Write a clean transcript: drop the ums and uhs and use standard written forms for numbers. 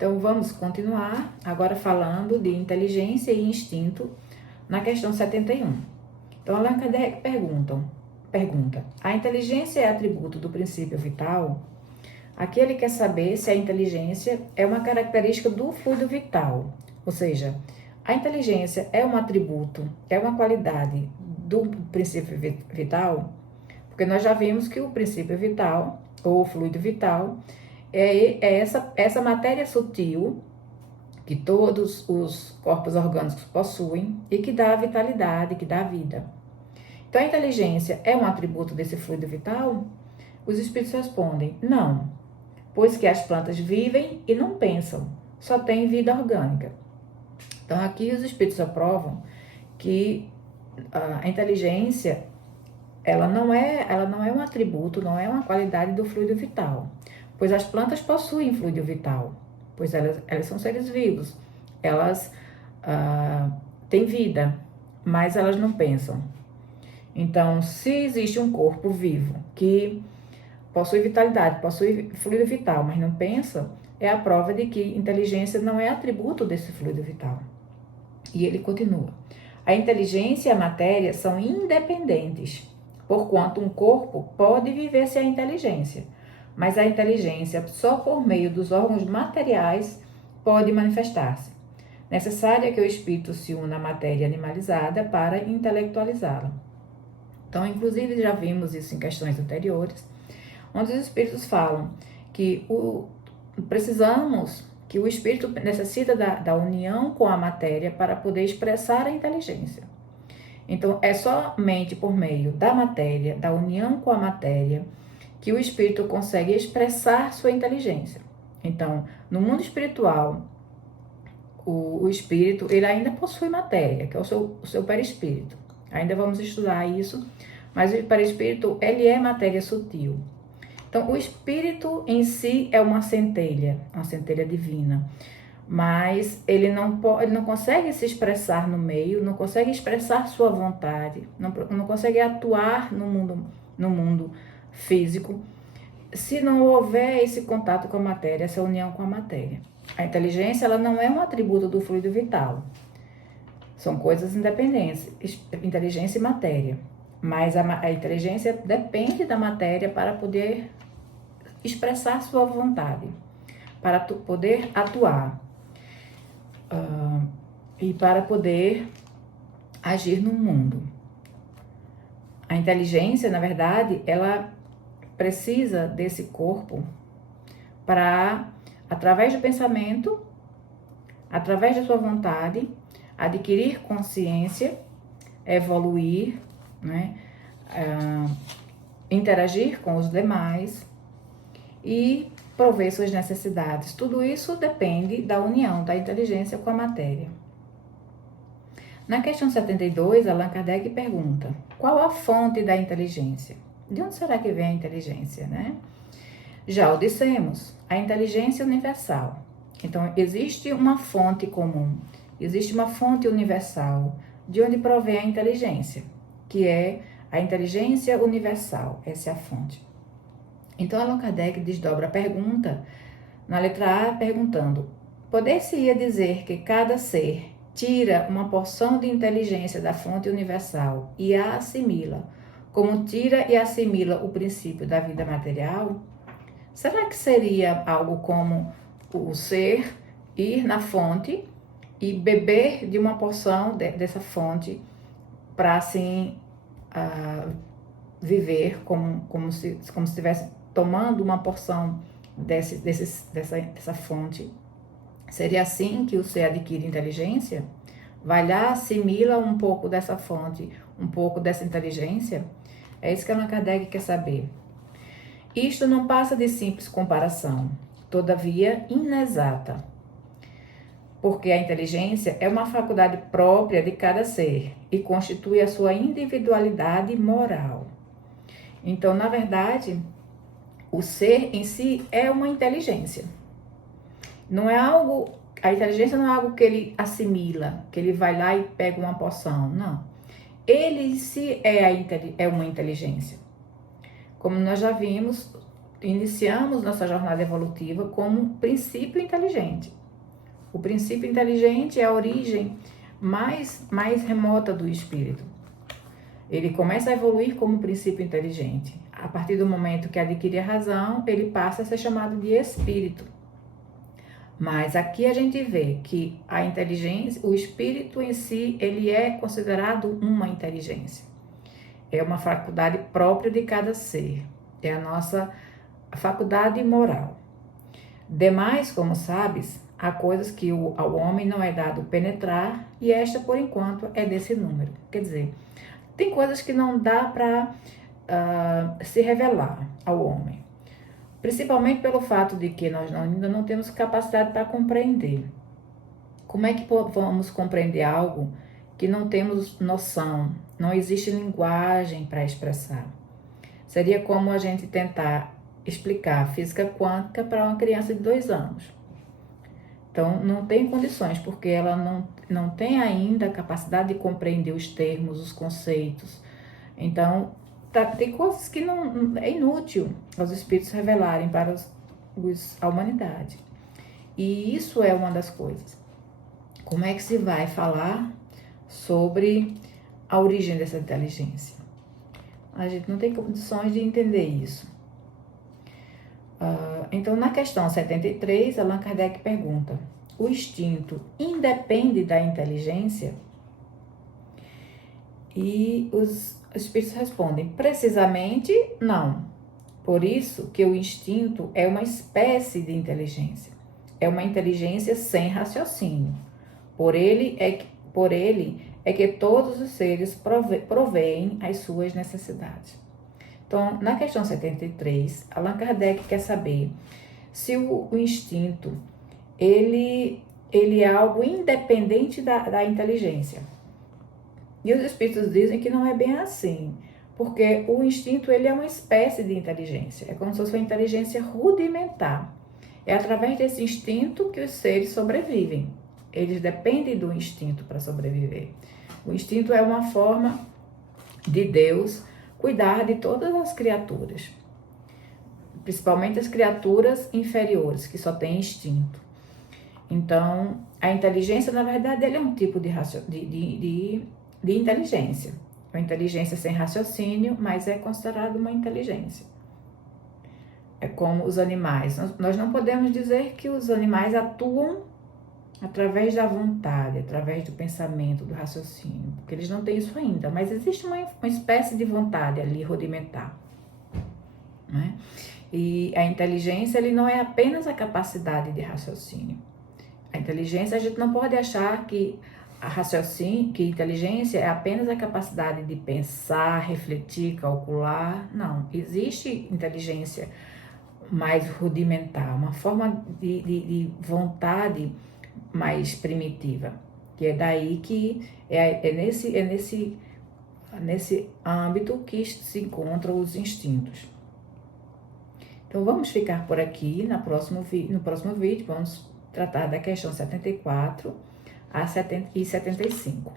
Então, vamos continuar agora falando de inteligência e instinto na questão 71. Então, Allan Kardec pergunta: a inteligência é atributo do princípio vital? Aqui ele quer saber se a inteligência é uma característica do fluido vital, ou seja, a inteligência é um atributo, é uma qualidade do princípio vital, porque nós já vimos que o princípio vital, ou o fluido vital, é essa matéria sutil que todos os corpos orgânicos possuem e que dá vitalidade, que dá vida. Então, a inteligência é um atributo desse fluido vital? Os espíritos respondem: não, pois que as plantas vivem e não pensam, só têm vida orgânica. Então, aqui os espíritos aprovam que a inteligência ela não é um atributo, não é uma qualidade do fluido vital, pois as plantas possuem fluido vital, pois elas são seres vivos, elas têm vida, mas elas não pensam. Então, se existe um corpo vivo que possui vitalidade, possui fluido vital, mas não pensa, é a prova de que inteligência não é atributo desse fluido vital. E ele continua: a inteligência e a matéria são independentes, porquanto um corpo pode viver sem a inteligência, mas a inteligência, só por meio dos órgãos materiais, pode manifestar-se. Necessário é que o espírito se una à matéria animalizada para intelectualizá-la. Então, inclusive, já vimos isso em questões anteriores, onde os espíritos falam que precisamos, que o espírito necessita da união com a matéria para poder expressar a inteligência. Então, é somente por meio da matéria, da união com a matéria, que o espírito consegue expressar sua inteligência. Então, no mundo espiritual, o espírito, ele ainda possui matéria, que é o seu perispírito. Ainda vamos estudar isso, mas o perispírito, ele é matéria sutil. Então, o espírito em si é uma centelha divina, mas ele não consegue se expressar no meio, não consegue expressar sua vontade, não consegue atuar no mundo físico, se não houver esse contato com a matéria, essa união com a matéria. A inteligência, ela não é um atributo do fluido vital, são coisas independentes, inteligência e matéria, mas a inteligência depende da matéria para poder expressar sua vontade, para poder atuar e para poder agir no mundo. A inteligência, na verdade, ela precisa desse corpo para, através do pensamento, através da sua vontade, adquirir consciência, evoluir, né? Interagir com os demais e prover suas necessidades. Tudo isso depende da união da inteligência com a matéria. Na questão 72, Allan Kardec pergunta: qual a fonte da inteligência? De onde será que vem a inteligência, né? Já o dissemos, a inteligência universal. Então, existe uma fonte comum, existe uma fonte universal, de onde provém a inteligência, que é a inteligência universal, essa é a fonte. Então, Allan Kardec desdobra a pergunta, na letra A, perguntando: poder-se-ia dizer que cada ser tira uma porção de inteligência da fonte universal e a assimila, como tira e assimila o princípio da vida material? Será que seria algo como o ser ir na fonte e beber de uma porção dessa fonte para assim viver como se estivesse tomando uma porção dessa fonte? Seria assim que o ser adquire inteligência? Vai lá, assimila um pouco dessa fonte, um pouco dessa inteligência? É isso que Allan Kardec quer saber. Isto não passa de simples comparação, todavia inexata, porque a inteligência é uma faculdade própria de cada ser e constitui a sua individualidade moral. Então, na verdade, o ser em si é uma inteligência. Não é algo, a inteligência não é algo que ele assimila, que ele vai lá e pega uma porção, não. Ele em si é uma inteligência. Como nós já vimos, iniciamos nossa jornada evolutiva como um princípio inteligente. O princípio inteligente é a origem mais remota do espírito. Ele começa a evoluir como princípio inteligente. A partir do momento que adquire a razão, ele passa a ser chamado de espírito. Mas aqui a gente vê que a inteligência, o espírito em si, ele é considerado uma inteligência. É uma faculdade própria de cada ser. É a nossa faculdade moral. Demais, como sabes, há coisas que ao homem não é dado penetrar, e esta, por enquanto, é desse número. Quer dizer, tem coisas que não dá para se revelar ao homem. Principalmente pelo fato de que nós ainda não temos capacidade para compreender. Como é que vamos compreender algo que não temos noção, não existe linguagem para expressar? Seria como a gente tentar explicar física quântica para uma criança de 2 anos. Então, não tem condições, porque ela não tem ainda a capacidade de compreender os termos, os conceitos. Então, tem coisas que não é inútil os espíritos revelarem para a humanidade. E isso é uma das coisas. Como é que se vai falar sobre a origem dessa inteligência? A gente não tem condições de entender isso. Então, na questão 73, Allan Kardec pergunta: o instinto independe da inteligência? E os espíritos respondem: precisamente não. Por isso que o instinto é uma espécie de inteligência. É uma inteligência sem raciocínio. Por ele é que todos os seres proveem as suas necessidades. Então, na questão 73, Allan Kardec quer saber se o instinto ele é algo independente da inteligência. E os espíritos dizem que não é bem assim, porque o instinto ele é uma espécie de inteligência, é como se fosse uma inteligência rudimentar. É através desse instinto que os seres sobrevivem. Eles dependem do instinto para sobreviver. O instinto é uma forma de Deus cuidar de todas as criaturas, principalmente as criaturas inferiores, que só têm instinto. Então, a inteligência, na verdade, ele é um tipo de inteligência. Uma inteligência sem raciocínio, mas é considerado uma inteligência. É como os animais. Nós não podemos dizer que os animais atuam através da vontade, através do pensamento, do raciocínio, porque eles não têm isso ainda, mas existe uma espécie de vontade ali rudimentar, né? E a inteligência, ele não é apenas a capacidade de raciocínio. A inteligência, a gente não pode achar que que inteligência é apenas a capacidade de pensar, refletir, calcular. Não, existe inteligência mais rudimentar, uma forma de vontade mais primitiva, que é daí que é nesse âmbito que se encontram os instintos. Então vamos ficar por aqui. No próximo vídeo vamos tratar da questão 74 e 75.